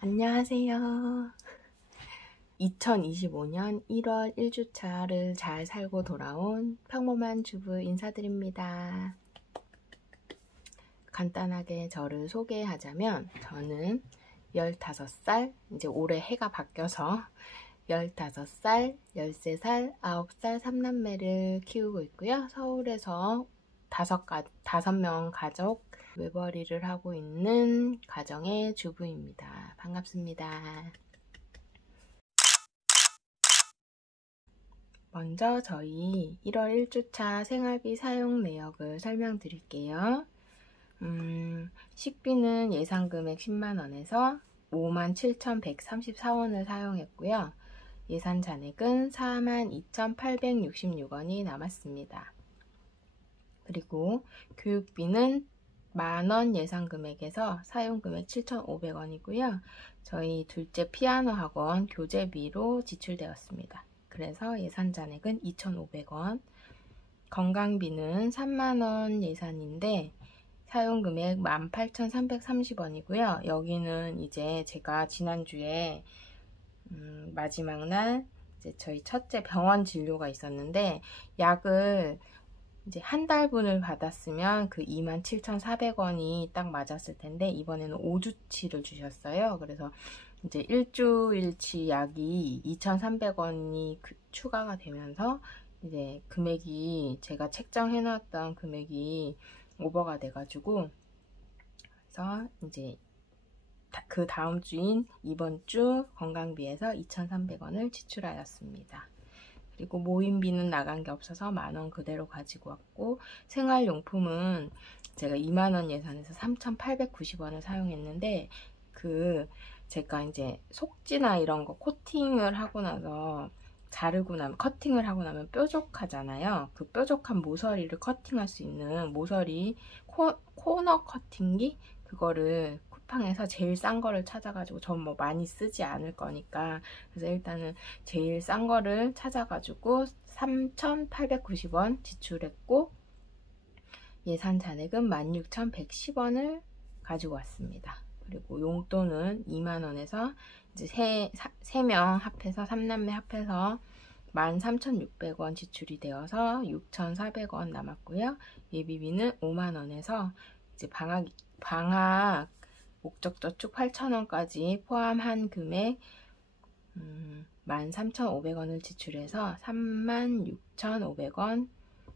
안녕하세요. 2025년 1월 1주차를 잘 살고 돌아온 평범한 주부 인사드립니다. 간단하게 저를 소개하자면 저는 15살, 이제 올해 해가 바뀌어서 15살, 13살, 9살 3남매를 키우고 있고요. 서울에서 5명 가족 외벌이를 하고 있는 가정의 주부입니다. 반갑습니다. 먼저 저희 1월 1주차 생활비 사용 내역을 설명드릴게요. 식비는 예상금액 10만원에서 57,134원을 사용했고요. 예산 잔액은 42,866원이 남았습니다. 그리고 교육비는 만원 예상금액에서 사용금액 7,500원이고요. 저희 둘째 피아노 학원 교재비로 지출되었습니다. 그래서 예산 잔액은 2,500원. 건강비는 3만원 예산인데 사용금액 18,330원이고요. 여기는 이제 제가 지난주에 마지막 날 이제 저희 첫째 병원 진료가 있었는데 약을 이제 한 달분을 받았으면 그 27,400원이 딱 맞았을 텐데 이번에는 5주치를 주셨어요. 그래서 이제 일주일치 약이 2,300원이 추가가 되면서 이제 금액이 제가 책정해 놨던 금액이 오버가 돼가지고 그래서 이제 그 다음 주인 이번 주 건강비에서 2,300원을 지출하였습니다. 그리고 모임비는 나간 게 없어서 만원 그대로 가지고 왔고 생활용품은 제가 2만원 예산에서 3,890원을 사용했는데 제가 이제 속지나 이런 거 코팅을 하고 나서 자르고 나면 커팅을 하고 나면 뾰족하잖아요. 그 뾰족한 모서리를 커팅할 수 있는 모서리 코너 커팅기 그거를 쿠팡에서 제일 싼 거를 찾아가지고 전 뭐 많이 쓰지 않을 거니까 그래서 일단은 제일 싼 거를 찾아가지고 3,890원 지출했고 예산 잔액은 16,110원을 가지고 왔습니다. 그리고 용돈은 2만원에서 이제 3명 합해서 3남매 합해서 13,600원 지출이 되어서 6,400원 남았고요. 예비비는 5만원에서 이제 방학 목적저축 8,000원까지 포함한 금액 13,500원을 지출해서 36,500원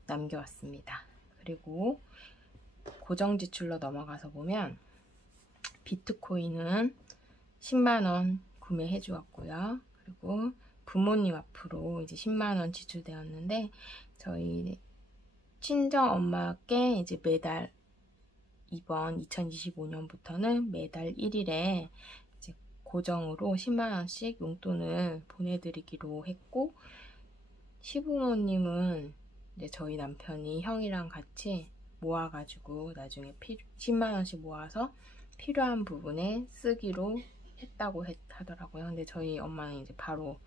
남겨왔습니다. 그리고 고정지출로 넘어가서 보면 비트코인은 10만원 구매해 주었고요. 그리고 부모님 앞으로 이제 10만원 지출되었는데 저희 친정 엄마께 이제 매달 이번 2025년부터는 매달 1일에 이제 고정으로 10만원씩 용돈을 보내드리기로 했고 시부모님은 이제 저희 남편이 형이랑 같이 모아가지고 나중에 10만원씩 모아서 필요한 부분에 쓰기로 했다고 하더라고요. 근데 저희 엄마는 이제 바로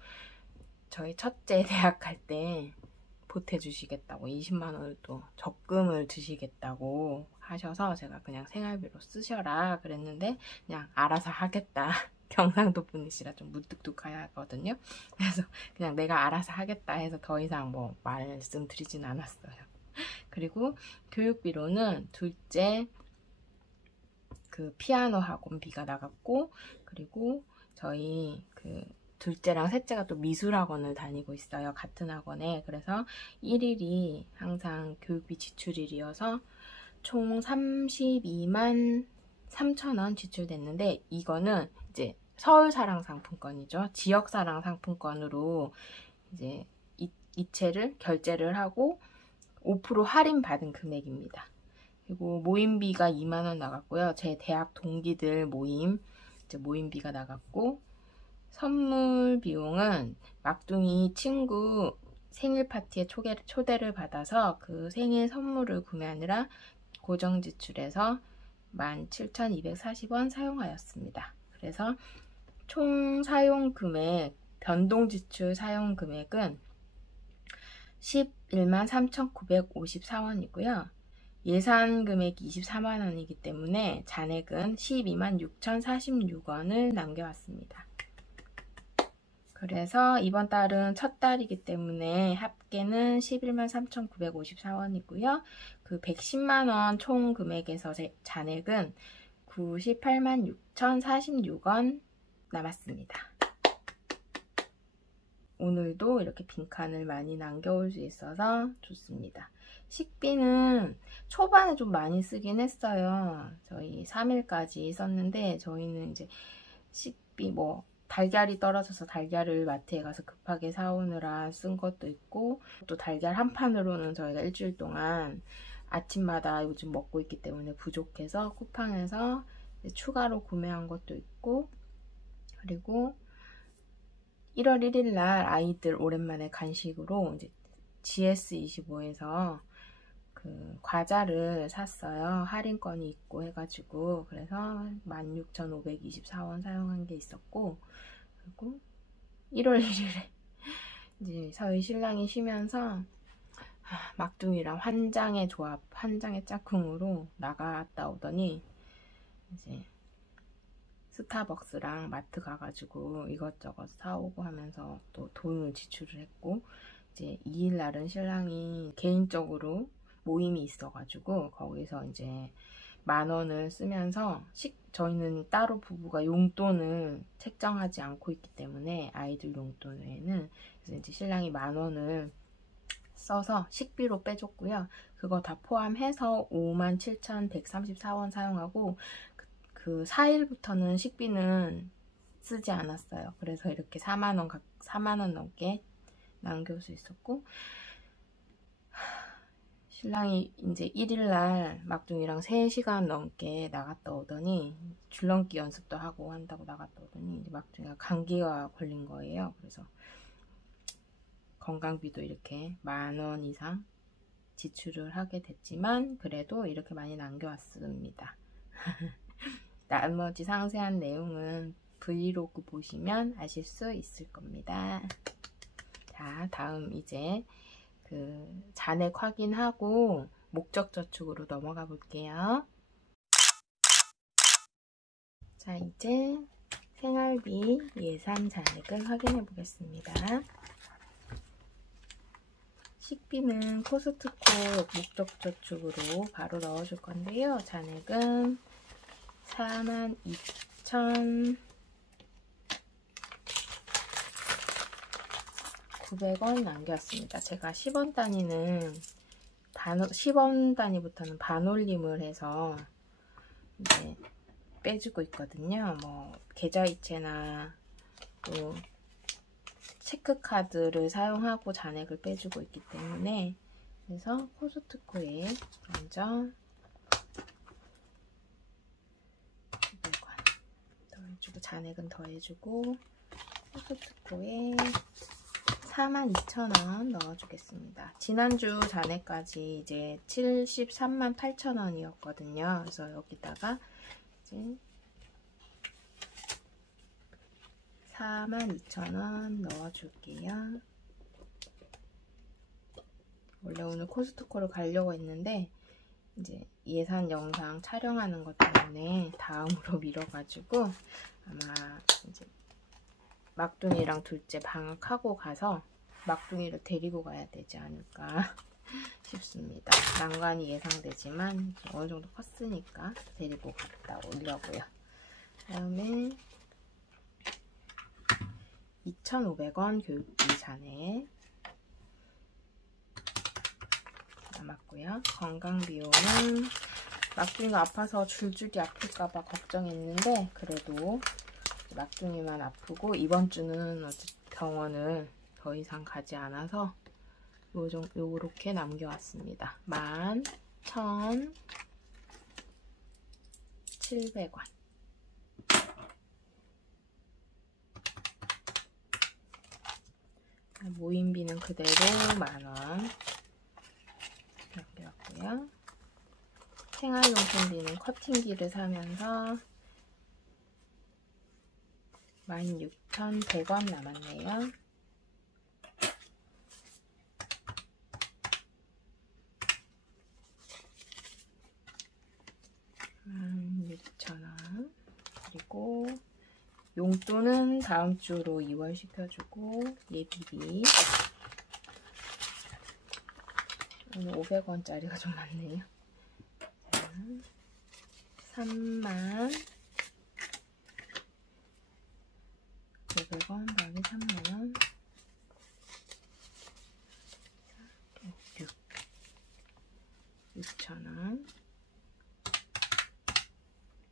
저희 첫째 대학 갈 때 보태주시겠다고 20만원을 또 적금을 주시겠다고 하셔서 제가 그냥 생활비로 쓰셔라 그랬는데 그냥 알아서 하겠다. 경상도 분이시라 좀 무뚝뚝하거든요. 그래서 그냥 내가 알아서 하겠다 해서 더 이상 뭐 말씀드리진 않았어요. 그리고 교육비로는 둘째 그 피아노 학원비가 나갔고 그리고 저희 둘째랑 셋째가 또 미술학원을 다니고 있어요. 같은 학원에. 그래서 1일이 항상 교육비 지출일이어서 총 32만 3천원 지출됐는데 이거는 이제 서울사랑상품권이죠. 지역사랑상품권으로 이제 이체를 결제를 하고 5% 할인 받은 금액입니다. 그리고 모임비가 2만원 나갔고요. 제 대학 동기들 모임비가 나갔고 선물 비용은 막둥이 친구 생일 파티에 초대를 받아서 그 생일 선물을 구매하느라 고정 지출해서 17,240원 사용하였습니다. 그래서 총 사용 금액, 변동 지출 사용 금액은 11만 3,954원이고요. 예산 금액이 24만 원이기 때문에 잔액은 12만 6,046원을 남겨왔습니다. 그래서 이번 달은 첫 달이기 때문에 합계는 11만 3,954원이고요. 그 110만 원 총 금액에서 잔액은 98만 6,046원 남았습니다. 오늘도 이렇게 빈칸을 많이 남겨올 수 있어서 좋습니다. 식비는 초반에 좀 많이 쓰긴 했어요. 저희 3일까지 썼는데 저희는 이제 식비 달걀이 떨어져서 달걀을 마트에 가서 급하게 사오느라 쓴 것도 있고, 또 달걀 한 판으로는 저희가 일주일 동안 아침마다 요즘 먹고 있기 때문에 부족해서 쿠팡에서 추가로 구매한 것도 있고, 그리고 1월 1일 날 아이들 오랜만에 간식으로 이제 GS25에서 그 과자를 샀어요. 할인권이 있고 해가지고. 그래서 16,524원 사용한 게 있었고, 그리고 1월 1일에 이제 저희 신랑이 쉬면서 막둥이랑 환장의 조합, 환장의 짝꿍으로 나갔다 오더니 이제 스타벅스랑 마트 가가지고 이것저것 사오고 하면서 또 돈을 지출을 했고, 이제 2일 날은 신랑이 개인적으로 모임이 있어가지고 거기서 이제 10,000원을 쓰면서 저희는 따로 부부가 용돈을 책정하지 않고 있기 때문에 아이들 용돈 외에는, 그래서 이제 신랑이 10,000원을 써서 식비로 빼줬고요. 그거 다 포함해서 57,134원 사용하고, 그 4일부터는 식비는 쓰지 않았어요. 그래서 이렇게 4만 원 넘게 남길 수 있었고, 신랑이 이제 1일날 막둥이랑 3시간 넘게 나갔다 오더니, 줄넘기 연습도 하고 한다고 나갔다 오더니 이제 막둥이가 감기가 걸린 거예요. 그래서 건강비도 이렇게 10,000원 이상 지출을 하게 됐지만 그래도 이렇게 많이 남겨왔습니다. 나머지 상세한 내용은 브이로그 보시면 아실 수 있을 겁니다. 자, 다음 이제 그 잔액 확인하고 목적 저축으로 넘어가 볼게요. 자, 이제 생활비 예산 잔액을 확인해 보겠습니다. 식비는 코스트코 목적 저축으로 바로 넣어줄 건데요. 잔액은 42,900원 남겼습니다. 제가 10원 단위는 10원 단위부터는 반올림을 해서 이제 빼주고 있거든요. 계좌이체나 또 체크카드를 사용하고 잔액을 빼주고 있기 때문에, 그래서 코스트코에 먼저 900원 더해주고, 잔액은 더해주고, 코스트코에 42,000원 넣어주겠습니다. 지난주 잔액까지 이제 73만 8천원이었거든요. 그래서 여기다가 이제 42,000원 넣어줄게요. 원래 오늘 코스트코를 가려고 했는데 이제 예산 영상 촬영하는 것 때문에 다음으로 미뤄가지고 아마 이제 막둥이랑 둘째 방학하고 가서 막둥이를 데리고 가야 되지 않을까 싶습니다. 난관이 예상되지만 어느 정도 컸으니까 데리고 갔다 오려고요. 다음에 2,500원 교육비 잔액 남았고요. 건강비용은 막둥이가 아파서 줄줄이 아플까봐 걱정했는데 그래도 막둥이만 아프고 이번 주는 병원을 더 이상 가지 않아서 요렇게 남겨왔습니다. 11,700원. 모임비는 그대로 10,000원 남겨왔고요. 생활용품비는 커팅기를 사면서 16,100원 남았네요. 용돈은 다음 주로 이월시켜주고 예비비 오늘 500원짜리가 좀 많네요. 자, 3만 500원 더하기 3만원 6,000원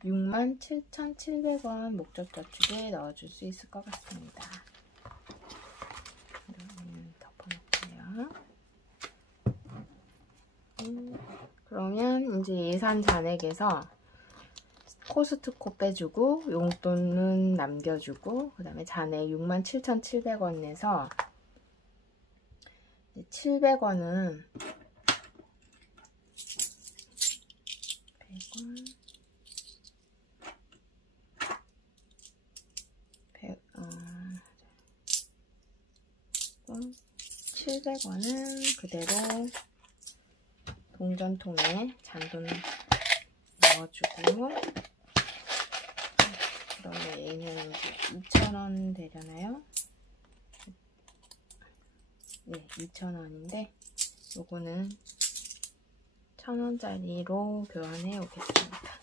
67,700원 목적저축에 넣어줄 수 있을 것 같습니다. 덮어놓고요. 그러면 이제 예산 잔액에서 코스트코 빼주고 용돈은 남겨주고 그 다음에 잔액 67,700원 내서 700원은 700원은 그대로 동전통에 잔돈 넣어주고 그러면 얘는 2,000원 되려나요? 네, 2,000원인데 요거는 1,000원짜리로 교환해 오겠습니다.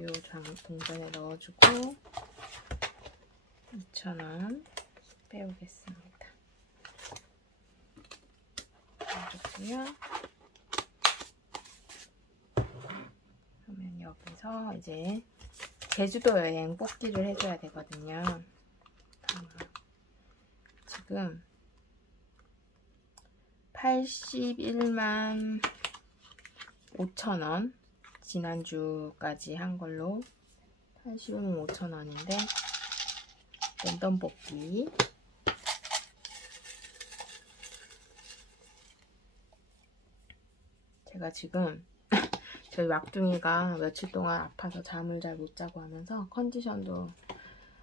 요 동전에 넣어주고 2,000원 빼오겠습니다. 넣어줬고요. 그러면 여기서 이제 제주도 여행 뽑기를 해줘야 되거든요. 지금 81만 5천원 지난주까지 한 걸로 85만 5천원인데 랜덤 뽑기 제가 지금 저희 막둥이가 며칠 동안 아파서 잠을 잘 못 자고 하면서 컨디션도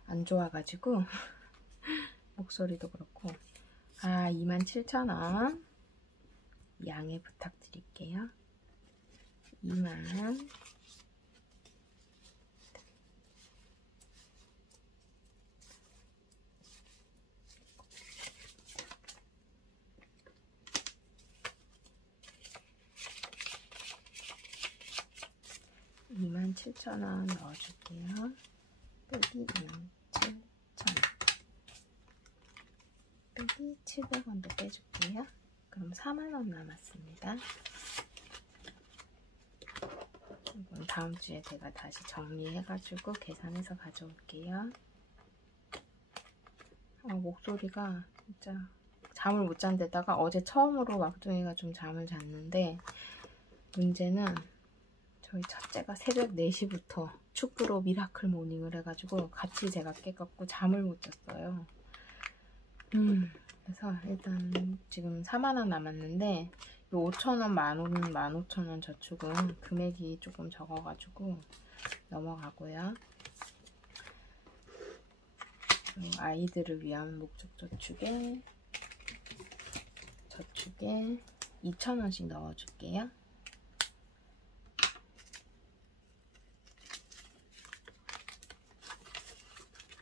안 좋아가지고 목소리도 그렇고 27,000원 양해 부탁드릴게요. 2만 27,000원 넣어줄게요. 빼기 27,000원 빼기 700원도 빼줄게요. 그럼 4만원 남았습니다. 이건 다음 주에 제가 다시 정리해가지고 계산해서 가져올게요. 목소리가 진짜 잠을 못 잔 데다가 어제 처음으로 막둥이가 좀 잠을 잤는데 문제는 저희 첫째가 새벽 4시부터 축구로 미라클 모닝을 해가지고 같이 제가 깨갖고 잠을 못 잤어요. 그래서 일단 지금 4만원 남았는데 5,000원, 10,000원, 15,000원 저축은 금액이 조금 적어가지고 넘어가고요. 아이들을 위한 목적 저축에 2,000원씩 넣어줄게요.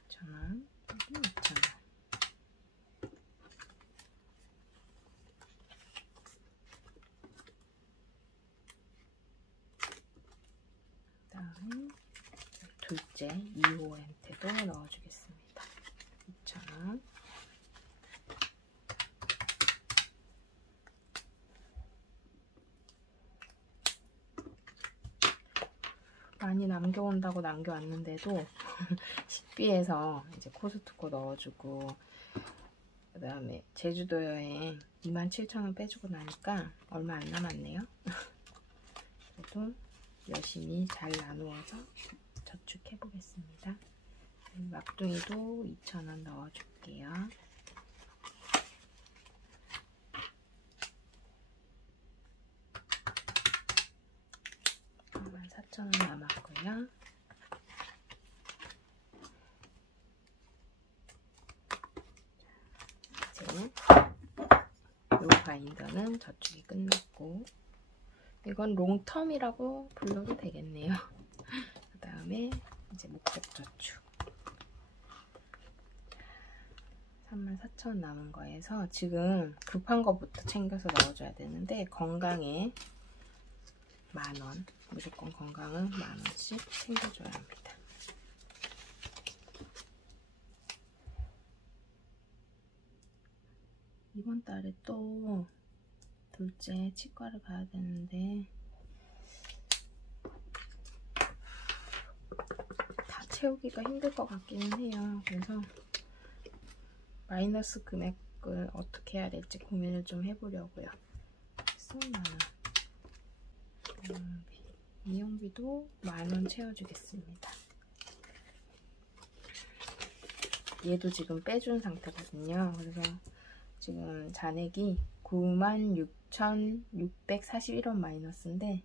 2,000원, 2,000원. 그다음에 둘째 2호한테도 넣어주겠습니다. 2,000원. 많이 남겨온다고 남겨왔는데도 식비에서 이제 코스트코 넣어주고 그 다음에 제주도 여행 27,000원 빼주고 나니까 얼마 안 남았네요. 그래도 열심히 잘 나누어서 저축해 보겠습니다. 막둥이도 2,000원 넣어줄게요. 4,000원 남았고요. 이제 요 바인더는 저축이 끝났고 이건 롱텀이라고 불러도 되겠네요. 그 다음에 이제 목적저축 34,000원 남은 거에서 지금 급한 거부터 챙겨서 넣어줘야 되는데, 건강에 10,000원, 무조건 건강은 10,000원씩 챙겨줘야 합니다. 이번 달에 또 둘째 치과를 가야 되는데 다 채우기가 힘들 것 같기는 해요. 그래서 마이너스 금액을 어떻게 해야 될지 고민을 좀 해보려고요. 10,000원. 미용비도 10,000원 채워주겠습니다. 얘도 지금 빼준 상태거든요. 그래서 지금 잔액이 96,641원 마이너스인데,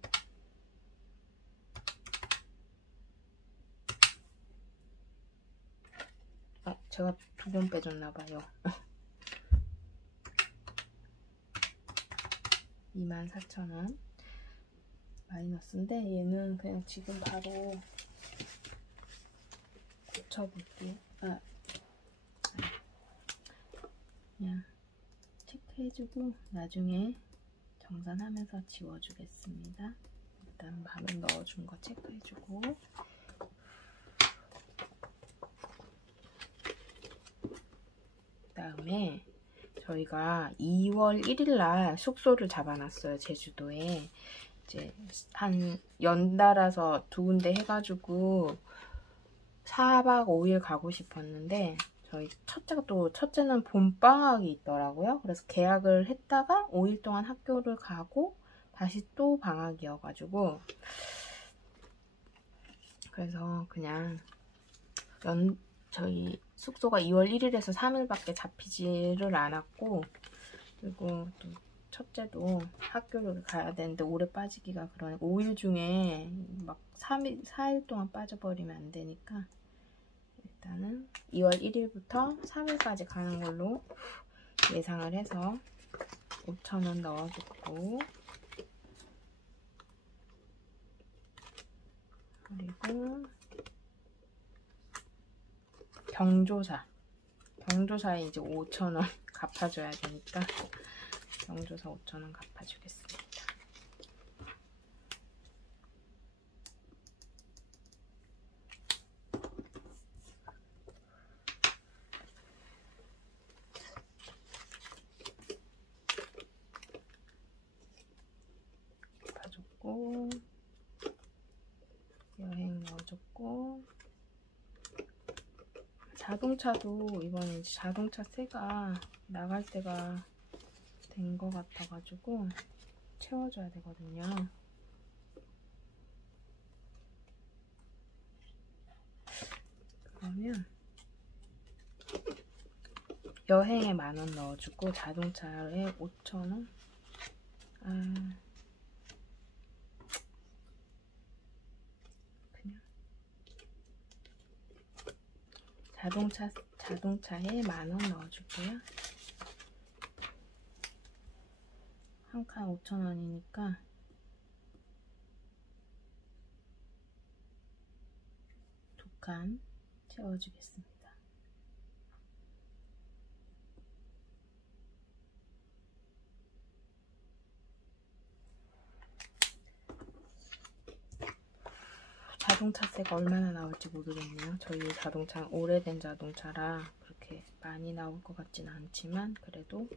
제가 2번 빼줬나봐요. 24,000원 마이너스인데, 얘는 그냥 지금 바로 고쳐볼게요. 그냥 체크해주고 나중에 정산하면서 지워주겠습니다. 일단 밥을 넣어준 거 체크해주고, 그 다음에 저희가 2월 1일날 숙소를 잡아놨어요. 제주도에. 이제 한 연달아서 2군데 해가지고 4박 5일 가고 싶었는데, 저희 첫째는 봄방학이 있더라고요. 그래서 계약을 했다가 5일 동안 학교를 가고 다시 또 방학이어가지고, 그래서 그냥 저희 숙소가 2월 1일에서 3일밖에 잡히지를 않았고, 그리고 또 첫째도 학교를 가야 되는데 오래 빠지기가 그러니까 5일 중에 막 4일 동안 빠져버리면 안 되니까, 일단은 2월 1일부터 3일까지 가는 걸로 예상을 해서 5,000원 넣어줬고, 그리고 경조사에 이제 5,000원 갚아줘야 되니까 경조사 5,000원 갚아주겠습니다. 갚아줬고, 여행 넣어줬고, 자동차도 이번에 자동차 세가 나갈 때가 된 것 같아가지고 채워줘야 되거든요. 그러면 여행에 10,000원 넣어주고 자동차에 5,000원. 그냥 자동차에 10,000원 넣어줄게요. 한 칸 5,000원이니까 두 칸 채워주겠습니다. 자동차세가 얼마나 나올지 모르겠네요. 저희 자동차는 오래된 자동차라 그렇게 많이 나올 것 같지는 않지만, 그래도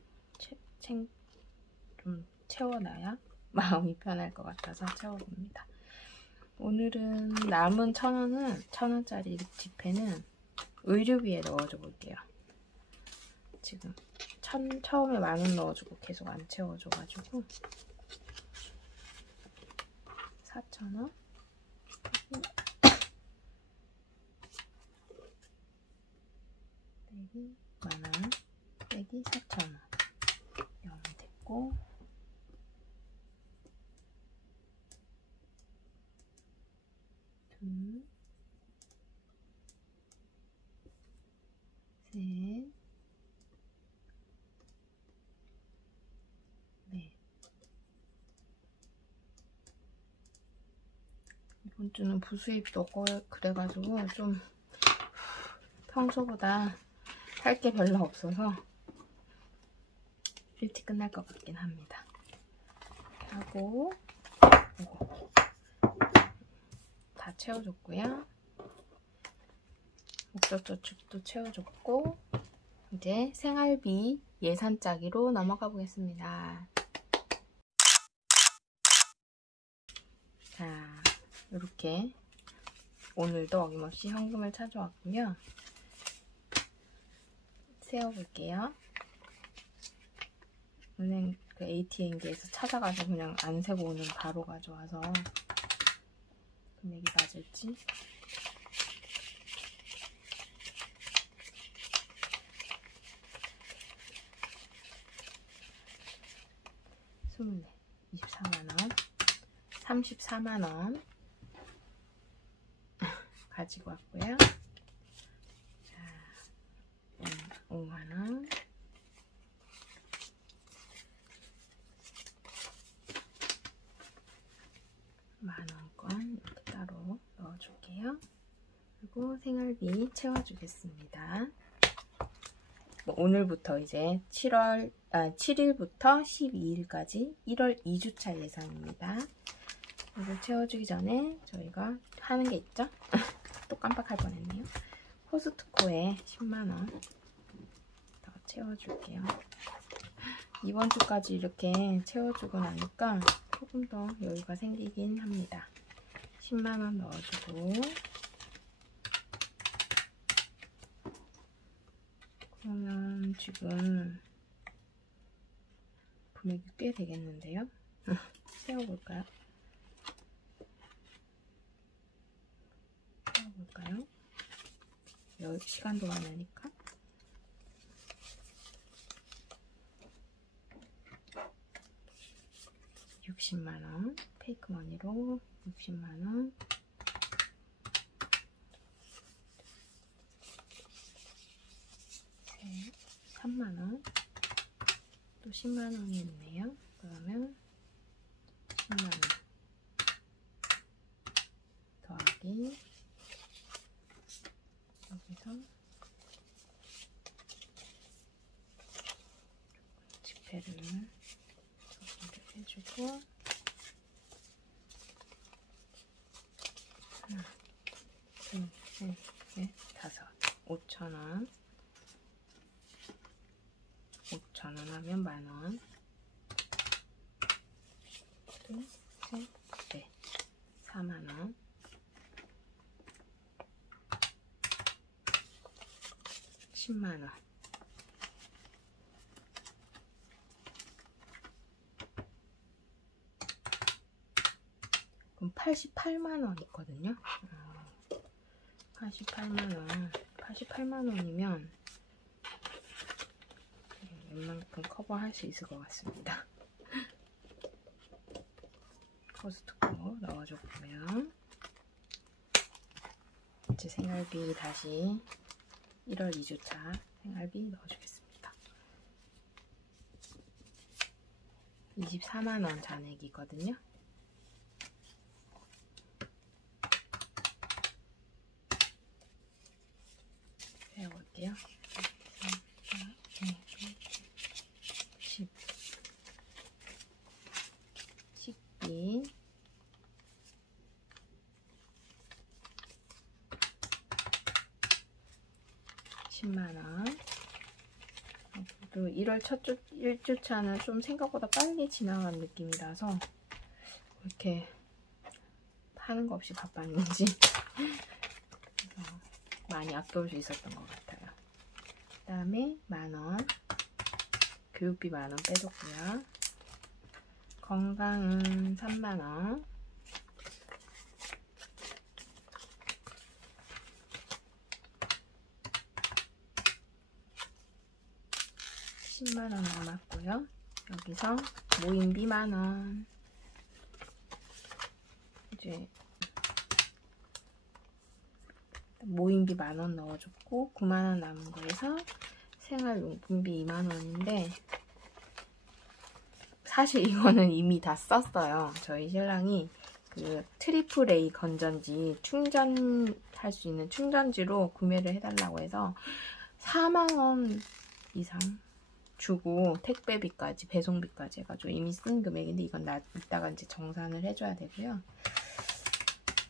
좀 채워놔야 마음이 편할 것 같아서 채워봅니다. 오늘은 남은 1,000원은 1,000원짜리 지폐는 의류비에 넣어줘 볼게요. 지금 처음에 10,000원 넣어주고 계속 안 채워줘가지고 4,000원 빼기 10,000원 빼기 4,000원 0이 됐고, 둘, 셋, 넷, 이번 주는 부수입도 없고 그래가지고 좀 평소보다 할 게 별로 없어서 일찍 끝날 것 같긴 합니다. 이렇게 하고 다 채워줬고요. 목적저축도 채워줬고 이제 생활비 예산 짜기로 넘어가 보겠습니다. 자, 이렇게 오늘도 어김없이 현금을 찾아왔고요. 세어볼게요. 은행 그 ATM기에서 찾아가서 그냥 안 세고 오늘 바로 가져와서 금액이 맞을지. 스물네, 24만원, 34만원 가지고 왔고요. 자, 5만원, 만원권 이렇게 따로 넣어줄게요. 그리고 생활비 채워주겠습니다. 오늘부터 이제 7일부터 12일까지 1월 2주차 예상입니다. 이걸 채워주기 전에 저희가 하는 게 있죠? 또 깜빡할 뻔했네요. 코스트코에 10만원 더 채워줄게요. 이번 주까지 이렇게 채워주고 나니까 조금 더 여유가 생기긴 합니다. 10만원 넣어주고 그러면 지금 금액이 꽤 되겠는데요? 세어볼까요? 세어볼까요? 시간도 많으니까. $60만원 페이크머니로 60만원, 3만원, 또 10만원이 있네요. 그러면 10만원 더하기 여기서 지폐를 해주고 하나, 둘, 셋, 넷, 다섯, 5,000원 5,000원 하면 만원, 둘, 셋, 넷, 4만원, 10만원, 그럼 88만원 있거든요. 88만원이면 웬만큼 커버할 수 있을 것 같습니다. 코스트코 넣어줬고요. 이제 생활비 다시 1월 2주차 생활비 넣어주겠습니다. 24만원 잔액이거든요. 해볼게요. 10, 12, 10만원. 또 1월 첫 1주차는 좀 생각보다 빨리 지나간 느낌이라서 이렇게 하는 거 없이 바빴는지 많이 아껴올 수 있었던 것 같아요. 그 다음에 만원, 교육비 만원 빼줬고요. 건강은 3만원, $10만원 남았고요. 여기서 모임비 만원, 이제 모임비 만원 넣어줬고 9만원 남은 거에서 생활용품비 2만원인데 사실 이거는 이미 다 썼어요. 저희 신랑이 그 그 트리플 A 건전지 충전할 수 있는 충전지로 구매를 해달라고 해서 4만원 이상 주고 택배비까지 배송비까지 해가지고 이미 쓴 금액인데 이건 이따가 이제 정산을 해줘야 되고요.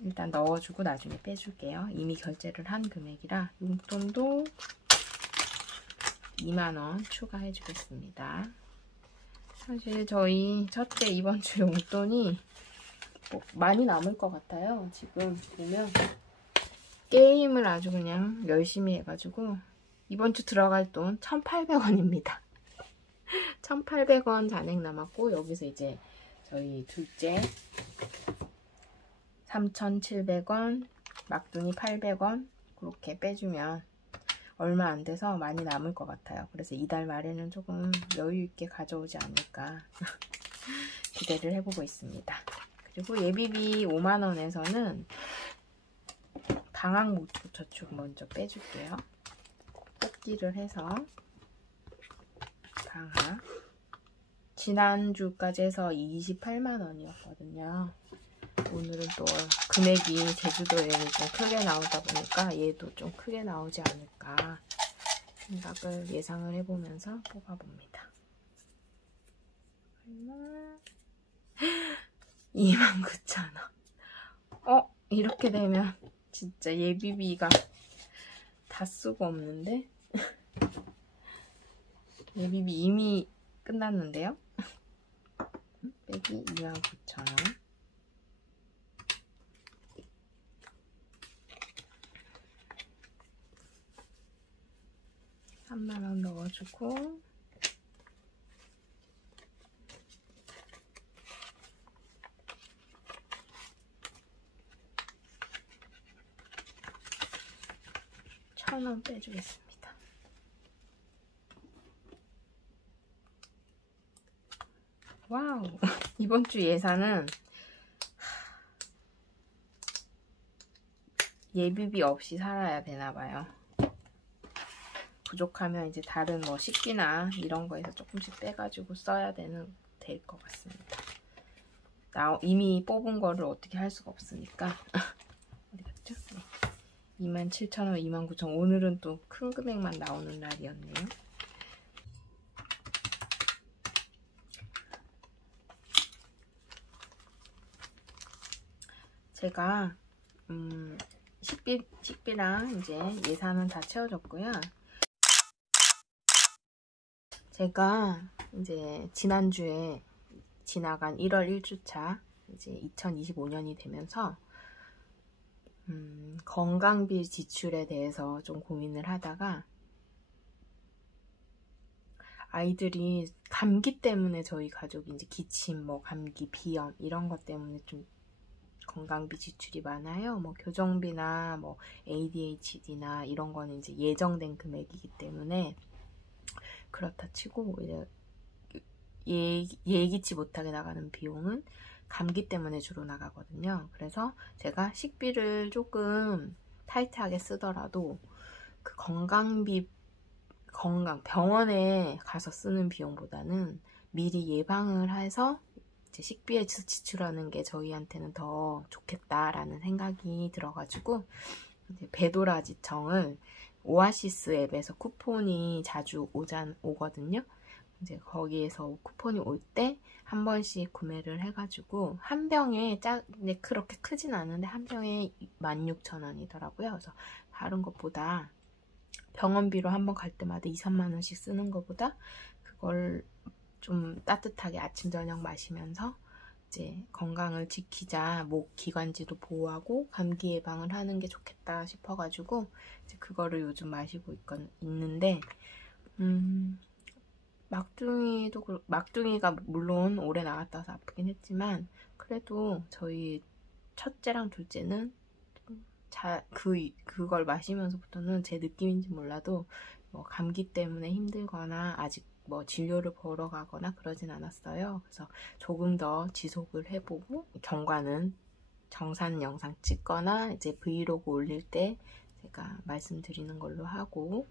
일단 넣어주고 나중에 빼줄게요. 이미 결제를 한 금액이라 용돈도 2만원 추가해 주겠습니다. 사실 저희 첫째 이번 주 용돈이 뭐 많이 남을 것 같아요. 지금 보면 게임을 아주 그냥 열심히 해가지고 이번 주 들어갈 돈 1,800원입니다. 1,800원 잔액 남았고 여기서 이제 저희 둘째 3,700원, 막둥이 800원 그렇게 빼주면 얼마 안 돼서 많이 남을 것 같아요. 그래서 이달 말에는 조금 여유 있게 가져오지 않을까 기대를 해보고 있습니다. 그리고 예비비 5만원에서는 방학 목표 저축 먼저 빼줄게요. 뽑기를 해서 방학 지난주까지 해서 28만원이었거든요. 오늘은 또 금액이 제주도 여행이 좀 크게 나오다 보니까 얘도 좀 크게 나오지 않을까 생각을 예상을 해보면서 뽑아봅니다. 29,000원. 이렇게 되면 진짜 예비비가 다 쓰고 없는데 예비비 이미 끝났는데요. 빼기 29,000원. 3만원 넣어주고 천원 빼주겠습니다. 와우, 이번 주 예산은 예비비 없이 살아야 되나봐요. 부족하면 이제 다른 뭐 식비나 이런 거에서 조금씩 빼가지고 써야 될 것 같습니다. 이미 뽑은 거를 어떻게 할 수가 없으니까. 어디 갔죠? 네. 27,000원, 29,000원. 오늘은 또 큰 금액만 나오는 날이었네요. 제가 식비랑 이제 예산은 다 채워졌고요. 제가 이제 지난주에 지나간 1월 1주차 이제 2025년이 되면서 건강비 지출에 대해서 좀 고민을 하다가 아이들이 감기 때문에 저희 가족이 이제 기침, 뭐 감기, 비염 이런 것 때문에 좀 건강비 지출이 많아요. 뭐 교정비나 뭐 ADHD나 이런 거는 이제 예정된 금액이기 때문에 그렇다 치고 이제 예기치 못하게 나가는 비용은 감기 때문에 주로 나가거든요. 그래서 제가 식비를 조금 타이트하게 쓰더라도 그 병원에 가서 쓰는 비용보다는 미리 예방을 해서 이제 식비에 지출하는 게 저희한테는 더 좋겠다라는 생각이 들어가지고 이제 배도라지청을 오아시스 앱에서 쿠폰이 자주 오거든요. 이제 거기에서 쿠폰이 올 때 한 번씩 구매를 해가지고 한 병에 그렇게 크진 않은데 한 병에 16,000원이더라고요. 그래서 다른 것보다 병원비로 한 번 갈 때마다 2, 3만원씩 쓰는 것보다 그걸 좀 따뜻하게 아침 저녁 마시면서 이제 건강을 지키자, 목 기관지도 보호하고 감기 예방을 하는 게 좋겠다 싶어가지고 이제 그거를 요즘 마시고 있는데 막둥이가 물론 오래 나갔다 와서 아프긴 했지만 그래도 저희 첫째랑 둘째는 그걸 마시면서부터는 제 느낌인지 몰라도 뭐 감기 때문에 힘들거나 아직 뭐 진료를 보러 가거나 그러진 않았어요. 그래서 조금 더 지속을 해보고 경과는 정산 영상 찍거나 이제 브이로그 올릴 때 제가 말씀드리는 걸로 하고,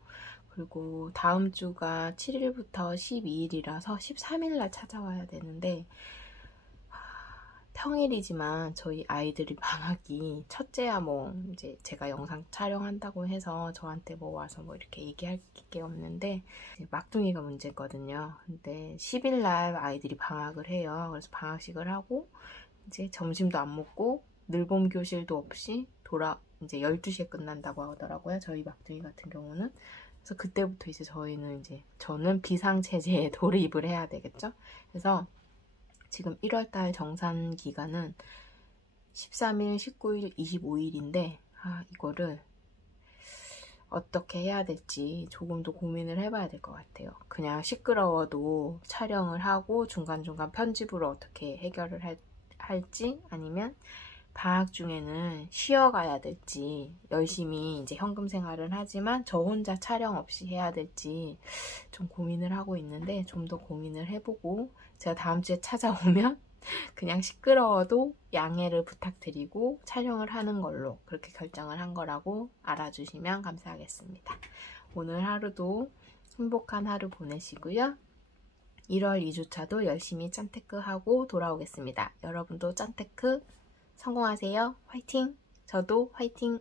그리고 다음 주가 7일부터 12일이라서 13일날 찾아와야 되는데 평일이지만 저희 아이들이 방학이 첫째야 뭐 이제 제가 영상 촬영한다고 해서 저한테 뭐 와서 뭐 이렇게 얘기할 게 없는데 막둥이가 문제거든요. 근데 10일 날 아이들이 방학을 해요. 그래서 방학식을 하고 이제 점심도 안 먹고 늘봄 교실도 없이 이제 12시에 끝난다고 하더라고요. 저희 막둥이 같은 경우는. 그래서 그때부터 이제 저는 비상체제에 돌입을 해야 되겠죠. 그래서 지금 1월달 정산 기간은 13일, 19일, 25일인데 이거를 어떻게 해야 될지 조금 더 고민을 해봐야 될 것 같아요. 그냥 시끄러워도 촬영을 하고 중간중간 편집으로 어떻게 해결을 할지, 아니면 방학 중에는 쉬어가야 될지, 열심히 이제 현금 생활을 하지만 저 혼자 촬영 없이 해야 될지 좀 고민을 하고 있는데, 좀 더 고민을 해보고 제가 다음 주에 찾아오면 그냥 시끄러워도 양해를 부탁드리고 촬영을 하는 걸로 그렇게 결정을 한 거라고 알아주시면 감사하겠습니다. 오늘 하루도 행복한 하루 보내시고요. 1월 2주차도 열심히 짠테크하고 돌아오겠습니다. 여러분도 짠테크 성공하세요. 화이팅! 저도 화이팅!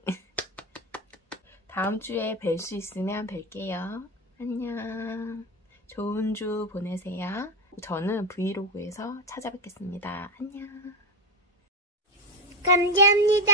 다음 주에 뵐 수 있으면 뵐게요. 안녕. 좋은 주 보내세요. 저는 브이로그에서 찾아뵙겠습니다. 안녕. 감사합니다.